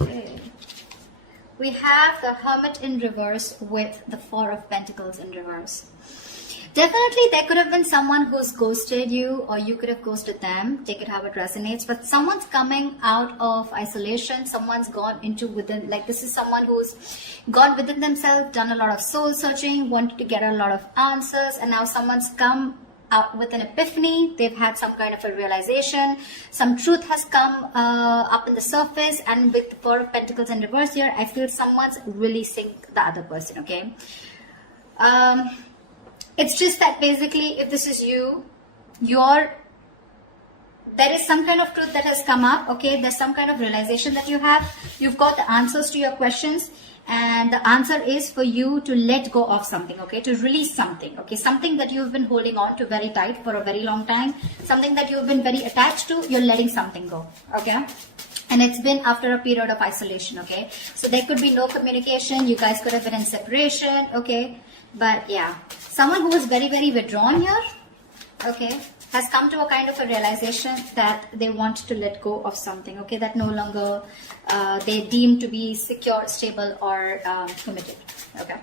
Okay. We have the Hermit in reverse with the Four of Pentacles in reverse. Definitely there could have been someone who's ghosted you, or you could have ghosted them. Take it how it resonates. But someone's coming out of isolation. Someone's gone into within, like this is someone who's gone within themselves, done a lot of soul searching, wanted to get a lot of answers, and now someone's come out with an epiphany. They've had some kind of a realization. Some truth has come up in the surface, and with the Four of Pentacles in reverse here, I feel someone's releasing the other person, okay? It's just that basically, if this is you, there is some kind of truth that has come up, okay? There's some kind of realization that you have. You've got the answers to your questions, and the answer is for you to let go of something, okay? To release something, okay? Something that you've been holding on to very tight for a very long time, something that you've been very attached to, you're letting something go, okay? And it's been after a period of isolation, okay? So there could be no communication. You guys could have been in separation, okay? But yeah, someone who is very, very withdrawn here, okay, has come to a kind of a realization that they want to let go of something, okay, that no longer they deem to be secure, stable, or committed, okay.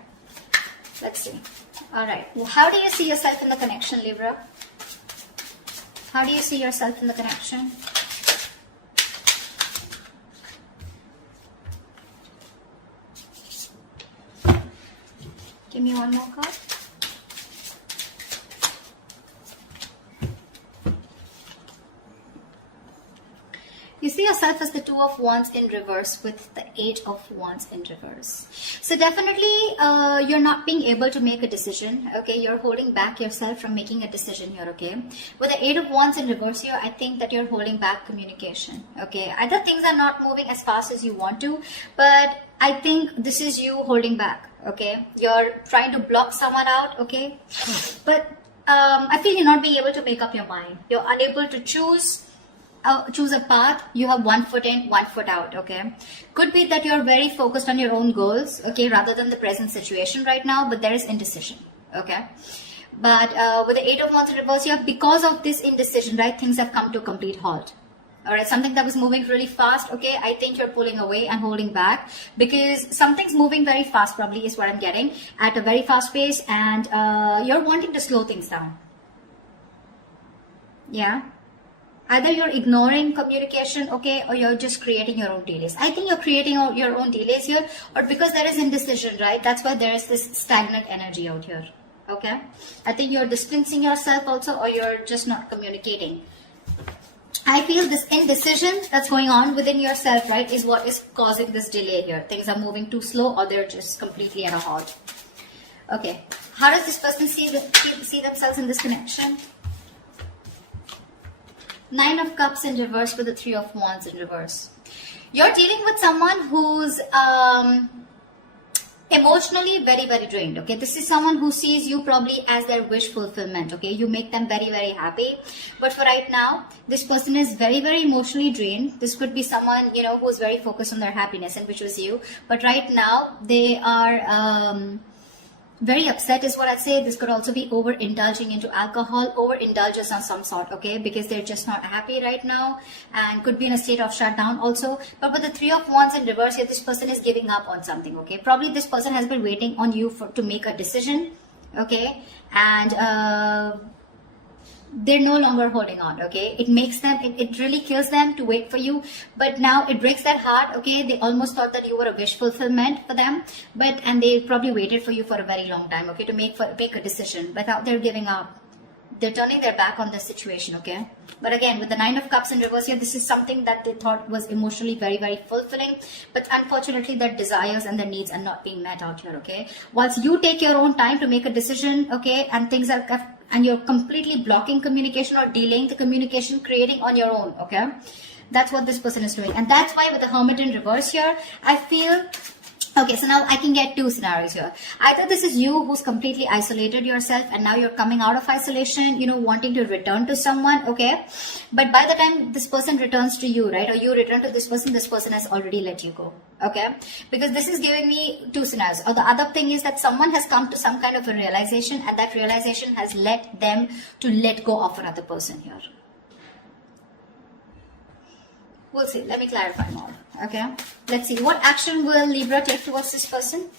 Let's see. All right. Well, how do you see yourself in the connection, Libra? How do you see yourself in the connection? Give me one more card. You see yourself as the Two of Wands in reverse with the Eight of Wands in reverse. So definitely you're not being able to make a decision, okay? You're holding back yourself from making a decision here, okay? With the Eight of Wands in reverse here, I think that you're holding back communication, okay? Either things are not moving as fast as you want to, but I think this is you holding back, okay? You're trying to block someone out, okay? But I feel you're not being able to make up your mind. You're unable to choose a path. You have one foot in, one foot out, okay? Could be that you're very focused on your own goals, okay, rather than the present situation right now, but there is indecision, okay? But with the Eight of Wands in reverse here, because of this indecision, right, things have come to a complete halt. All right, something that was moving really fast, okay, I think you're pulling away and holding back because something's moving very fast, probably is what I'm getting, at a very fast pace, and you're wanting to slow things down. Yeah. Either you're ignoring communication, okay, or you're just creating your own delays. I think you're creating your own delays here, or because there is indecision, right? That's why there is this stagnant energy out here, okay? I think you're distancing yourself also, or you're just not communicating. I feel this indecision that's going on within yourself, right, is what is causing this delay here. Things are moving too slow, or they're just completely at a halt. Okay, how does this person see themselves in this connection? Nine of Cups in reverse with the Three of Wands in reverse. You're dealing with someone who's emotionally very, very drained, okay? This is someone who sees you probably as their wish fulfillment, okay? You make them very, very happy. But for right now, this person is very, very emotionally drained. This could be someone, you know, who's very focused on their happiness, and which was you. But right now, they are very upset is what I'd say. This could also be overindulging into alcohol, overindulgence on some sort, okay? Because they're just not happy right now and could be in a state of shutdown also. But with the Three of Wands in reverse here, this person is giving up on something, okay? Probably this person has been waiting on you to make a decision, okay? And they're no longer holding on, okay? It makes them, it really kills them to wait for you, but now it breaks their heart, okay? They almost thought that you were a wish fulfillment for them, and they probably waited for you for a very long time, okay, to make a decision, but now they're giving up. They're turning their back on the situation, okay? But again, with the Nine of Cups in reverse here, this is something that they thought was emotionally very, very fulfilling, but unfortunately their desires and their needs are not being met out here, okay? Once you take your own time to make a decision, okay, and you're completely blocking communication or delaying the communication, creating on your own, okay? That's what this person is doing. And that's why with the Hermit in reverse here, I feel, okay, so now I can get two scenarios here. Either this is you who's completely isolated yourself and now you're coming out of isolation, you know, wanting to return to someone, okay? But by the time this person returns to you, right, or you return to this person has already let you go, okay? Because this is giving me two scenarios. Or the other thing is that someone has come to some kind of a realization, and that realization has led them to let go of another person here. We'll see. Let me clarify more. Okay, let's see. What action will Libra take towards this person?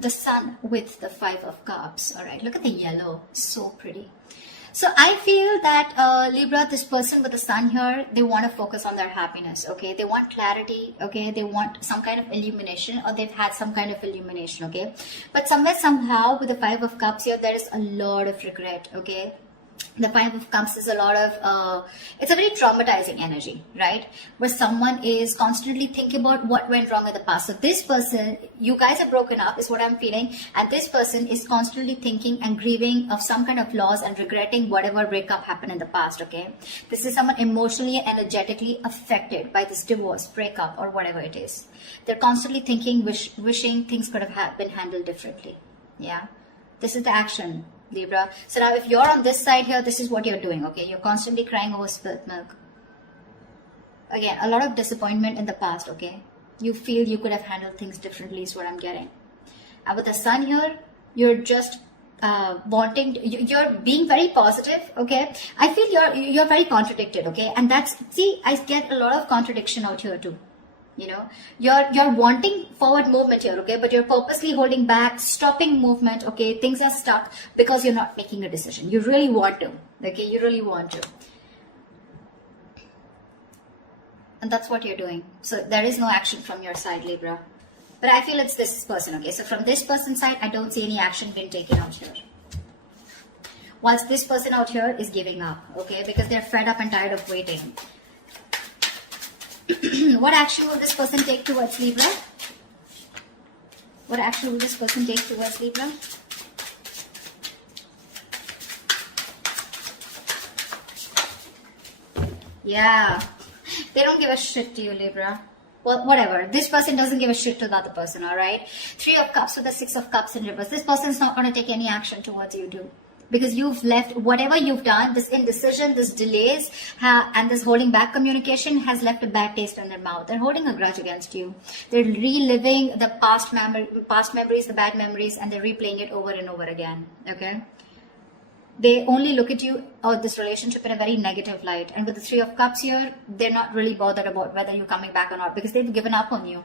The Sun with the 5 of Cups. All right, look at the yellow. So pretty. So I feel that Libra, this person with the Sun here, they want to focus on their happiness, okay? They want clarity, okay? They want some kind of illumination, or they've had some kind of illumination, okay? But somewhere, somehow, with the 5 of Cups here, there is a lot of regret, okay? The 5 of Cups is a lot of, it's a very traumatizing energy, right? Where someone is constantly thinking about what went wrong in the past. So this person, you guys are broken up is what I'm feeling. And this person is constantly thinking and grieving of some kind of loss and regretting whatever breakup happened in the past, okay? This is someone emotionally and energetically affected by this divorce, breakup, or whatever it is. They're constantly thinking, wishing things could have been handled differently, yeah? This is the action, Libra. So now if you're on this side here, this is what you're doing, okay? You're constantly crying over spilt milk. Again, a lot of disappointment in the past, okay? You feel you could have handled things differently is what I'm getting. And with the Sun here, you're just you're being very positive, okay? I feel you're very contradicted, okay? And that's, see, I get a lot of contradiction out here too. You know, you're wanting forward movement here, okay, but you're purposely holding back, stopping movement, okay? Things are stuck because you're not making a decision. You really want to, okay? You really want to, and that's what you're doing. So there is no action from your side, Libra, but I feel it's this person, okay? So from this person's side, I don't see any action being taken out here, whilst this person out here is giving up, okay, because they're fed up and tired of waiting. What action will this person take towards Libra? What action will this person take towards Libra? Yeah, they don't give a shit to you, Libra. Well, whatever. This person doesn't give a shit to the other person, alright? 3 of Cups with the 6 of Cups in reverse. This person is not going to take any action towards you, too. Because you've left, whatever you've done, this indecision, this delays, and this holding back communication has left a bad taste in their mouth. They're holding a grudge against you. They're reliving the past memories, the bad memories, and they're replaying it over and over again, okay? They only look at you or this relationship in a very negative light. And with the 3 of Cups here, they're not really bothered about whether you're coming back or not, because they've given up on you.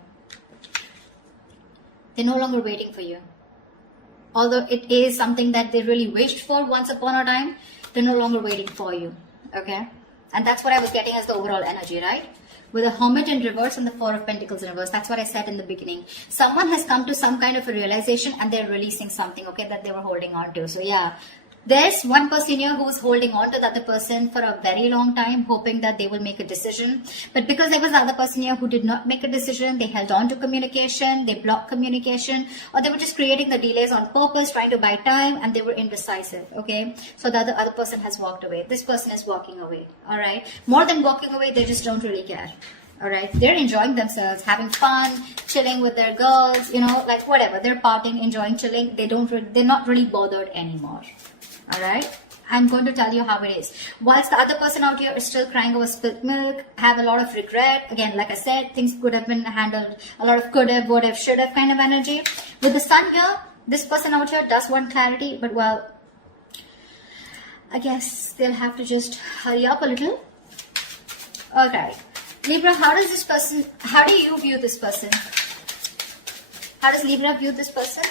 They're no longer waiting for you. Although it is something that they really wished for once upon a time, they're no longer waiting for you, okay? And that's what I was getting as the overall energy, right? With the Hermit in reverse and the 4 of Pentacles in reverse, that's what I said in the beginning. Someone has come to some kind of a realization and they're releasing something, okay, that they were holding on to. So yeah, there's one person here who's holding on to the other person for a very long time, hoping that they will make a decision. But because there was the other person here who did not make a decision, they held on to communication, they blocked communication, or they were just creating the delays on purpose, trying to buy time, and they were indecisive, okay? So the other person has walked away. This person is walking away, all right? More than walking away, they just don't really care. All right, they're enjoying themselves, having fun, chilling with their girls, you know, like whatever. They're partying, enjoying, chilling. They're not really bothered anymore. All right, I'm going to tell you how it is. Whilst the other person out here is still crying over spilt milk, have a lot of regret. Again, like I said, things could have been handled. A lot of could have, would have, should have kind of energy. With the Sun here, this person out here does want clarity, but well, I guess they'll have to just hurry up a little. Okay, Libra, how do you view this person? How does Libra view this person?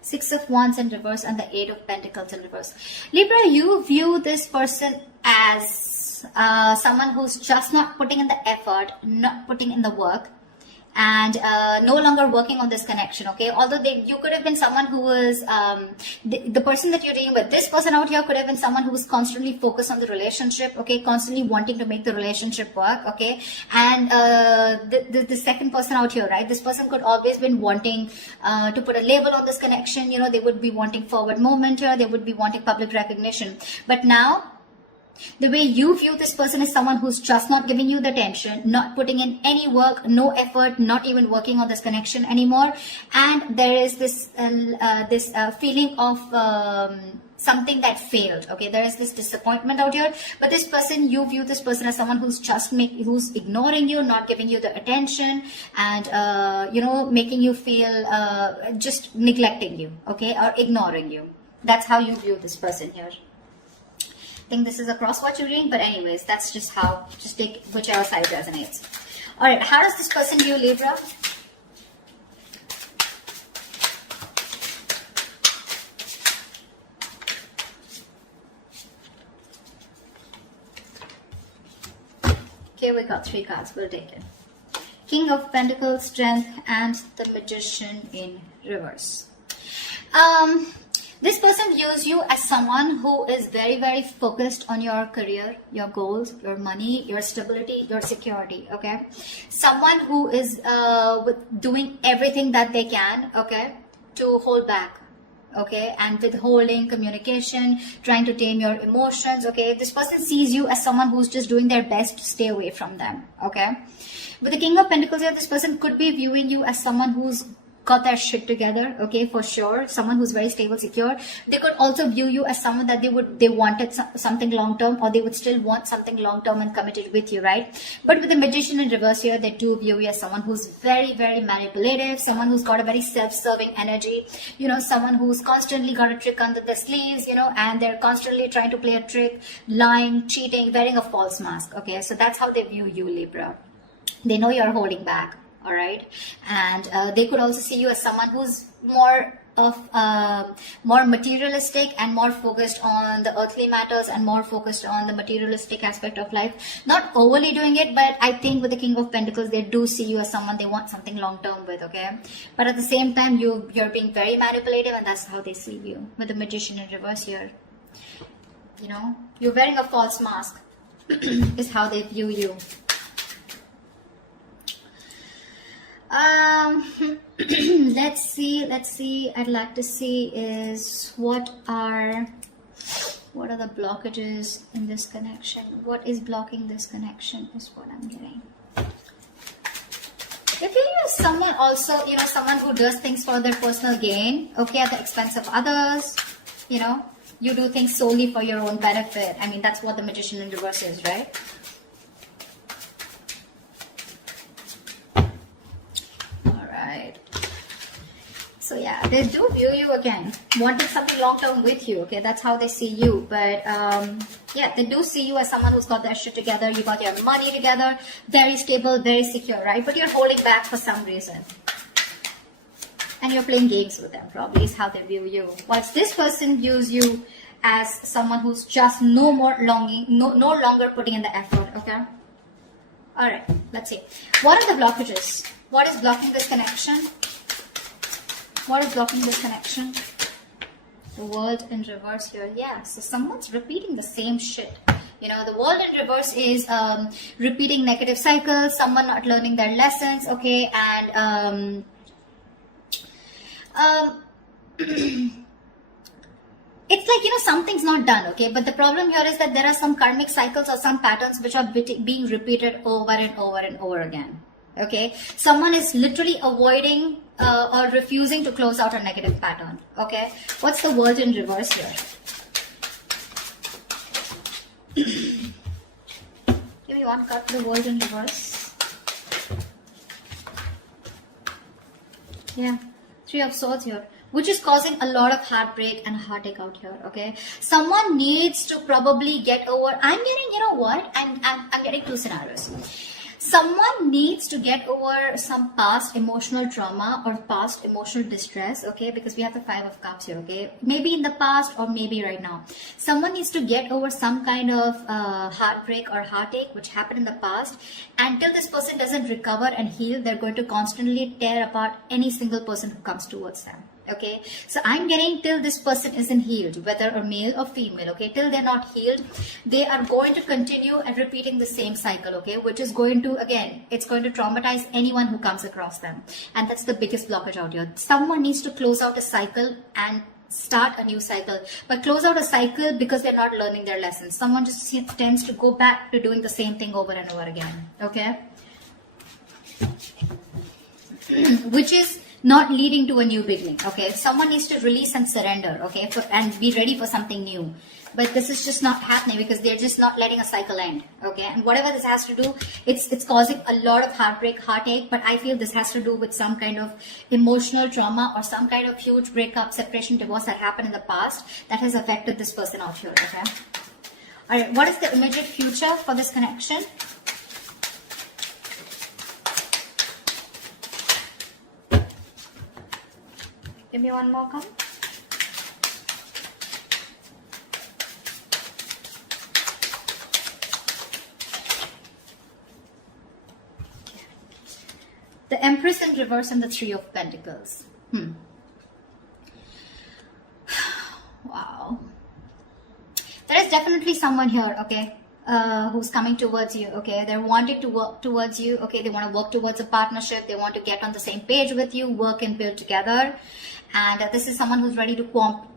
6 of Wands in reverse and the 8 of Pentacles in reverse. Libra, you view this person as someone who's just not putting in the effort, not putting in the work, and no longer working on this connection, okay? Although you could have been someone who was, the person that you're dealing with, this person out here could have been someone who was constantly focused on the relationship, okay? Constantly wanting to make the relationship work, okay? And the second person out here, right? This person could always been wanting to put a label on this connection, you know, they would be wanting forward movement here, they would be wanting public recognition. But now, the way you view this person is someone who's just not giving you the attention, not putting in any work, no effort, not even working on this connection anymore. And there is this feeling of something that failed. Okay, there is this disappointment out here, but this person, you view this person as someone who's just who's ignoring you, not giving you the attention, and you know, making you feel just neglecting you, okay, or ignoring you. That's how you view this person here. I think this is a cross-watch reading, but anyways, that's just how, just take whichever side resonates. All right, how does this person view Libra? Okay, we got 3 cards. We'll take it. King of Pentacles, Strength, and the Magician in reverse. This person views you as someone who is very, very focused on your career, your goals, your money, your stability, your security, okay? Someone who is doing everything that they can, okay, to hold back, okay, and withholding communication, trying to tame your emotions, okay? This person sees you as someone who's just doing their best to stay away from them, okay? With the King of Pentacles here, this person could be viewing you as someone who's got their shit together, okay, for sure. Someone who's very stable, secure. They could also view you as someone that they wanted something long term, or they would still want something long term and committed with you, right? But with the Magician in reverse here, they do view you as someone who's very, very manipulative, someone who's got a very self-serving energy, you know, someone who's constantly got a trick under their sleeves, you know, and they're constantly trying to play a trick, lying, cheating, wearing a false mask, okay? So that's how they view you, Libra. They know you're holding back. All right, and they could also see you as someone who's more materialistic and more focused on the earthly matters and more focused on the materialistic aspect of life. Not overly doing it, but I think with the King of Pentacles, they do see you as someone they want something long term with, okay? But at the same time, you're being very manipulative, and that's how they see you. With the Magician in reverse here, you know, you're wearing a false mask is how they view you. Let's see. I'd like to see is what are the blockages in this connection? What is blocking this connection is what I'm getting. If you're someone also, you know, someone who does things for their personal gain, okay, at the expense of others, you know, you do things solely for your own benefit. I mean, that's what the Magician in reverse is, right? So yeah, they do view you again, wanting something long term with you, okay? That's how they see you. But yeah, they do see you as someone who's got their shit together, you got your money together, very stable, very secure, right? But you're holding back for some reason. And you're playing games with them, probably, is how they view you. Whilst this person views you as someone who's just no longer putting in the effort, okay? Alright, let's see. What are the blockages? What is blocking this connection? What is blocking this connection? The World in reverse here. Yeah, so someone's repeating the same shit. You know, the World in reverse is repeating negative cycles, someone not learning their lessons, okay, and it's like, you know, something's not done, okay, but the problem here is that there are some karmic cycles or some patterns which are being repeated over and over and over again, okay? Someone is literally avoiding or refusing to close out a negative pattern, okay? What's the World in reverse here? Give me one card for the World in reverse. Yeah, 3 of Swords here, which is causing a lot of heartbreak and heartache out here, okay? Someone needs to probably get over, I'm getting, you know what, I'm getting 2 scenarios. Someone needs to get over some past emotional trauma or past emotional distress, okay? Because we have the 5 of Cups here, okay? Maybe in the past or maybe right now. Someone needs to get over some kind of heartbreak or heartache which happened in the past. Until this person doesn't recover and heal, they're going to constantly tear apart any single person who comes towards them. Okay, so I'm getting till this person isn't healed, whether a male or female, okay, till they're not healed, they are going to continue and repeating the same cycle, okay, which is going to, again, it's going to traumatize anyone who comes across them. And that's the biggest blockage out here. Someone needs to close out a cycle and start a new cycle, but close out a cycle because they're not learning their lessons. Someone just tends to go back to doing the same thing over and over again, okay? Which is not leading to a new beginning. Okay, someone needs to release and surrender, okay, and be ready for something new. But this is just not happening because they're just not letting a cycle end. Okay, and whatever this has to do, it's causing a lot of heartbreak, heartache. But I feel this has to do with some kind of emotional trauma or some kind of huge breakup, separation, divorce that happened in the past that has affected this person out here. Okay, all right, what is the immediate future for this connection? Give me one more card. The Empress in reverse and the Three of Pentacles. Wow. There is definitely someone here, okay, who's coming towards you, okay. They're wanting to work towards you, okay. They want to work towards a partnership. They want to get on the same page with you, work and build together. And this is someone who's ready to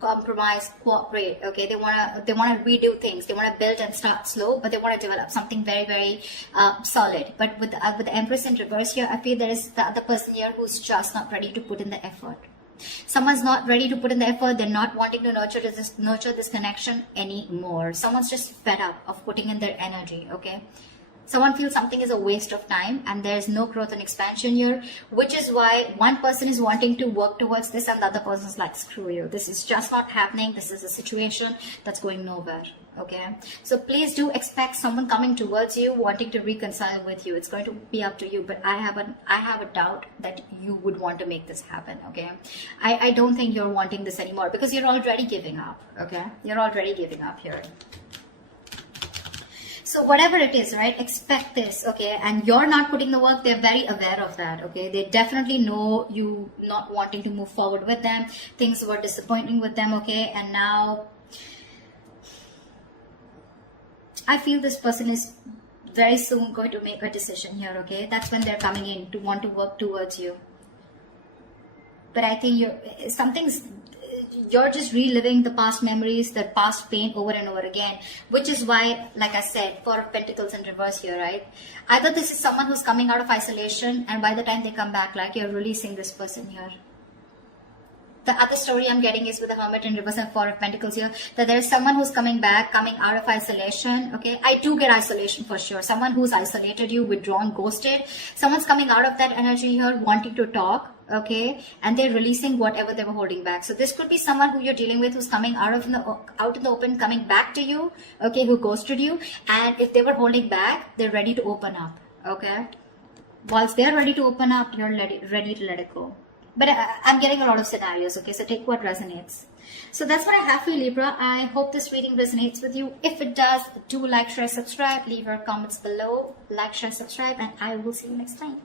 compromise, cooperate, okay. They want to redo things. They want to build and start slow, but they want to develop something very, very solid. But with the Empress in reverse here, I feel there is the other person here who's just not ready to put in the effort. Someone's not ready to put in the effort. They're not wanting to nurture this connection anymore. Someone's just fed up of putting in their energy, okay. Someone feels something is a waste of time and there's no growth and expansion here, which is why one person is wanting to work towards this and the other person's like, screw you. This is just not happening. This is a situation that's going nowhere. Okay. So please do expect someone coming towards you, wanting to reconcile with you. It's going to be up to you, but I have a doubt that you would want to make this happen. Okay. I don't think you're wanting this anymore because you're already giving up. Okay. You're already giving up here. So whatever it is, right, expect this, okay, and you're not putting the work, they're very aware of that, okay, they definitely know you not wanting to move forward with them, things were disappointing with them, okay, and now I feel this person is very soon going to make a decision here, okay, that's when they're coming in to want to work towards you. But I think you're just reliving the past memories, the past pain over and over again, which is why, like I said, Four of Pentacles in reverse here, right? Either this is someone who's coming out of isolation and by the time they come back, like, you're releasing this person here. The other story I'm getting is with the Hermit in reverse and Four of Pentacles here, that there's someone who's coming back, coming out of isolation, okay? I do get isolation for sure. Someone who's isolated you, withdrawn, ghosted. Someone's coming out of that energy here, wanting to talk, okay? And they're releasing whatever they were holding back. So this could be someone who you're dealing with who's coming out in the open, coming back to you, okay? Who ghosted you. And if they were holding back, they're ready to open up, okay? Whilst they're ready to open up, you're ready to let it go. But I'm getting a lot of scenarios, okay? So take what resonates. So that's what I have for you, Libra. I hope this reading resonates with you. If it does, do like, share, subscribe. Leave your comments below. Like, share, subscribe. And I will see you next time.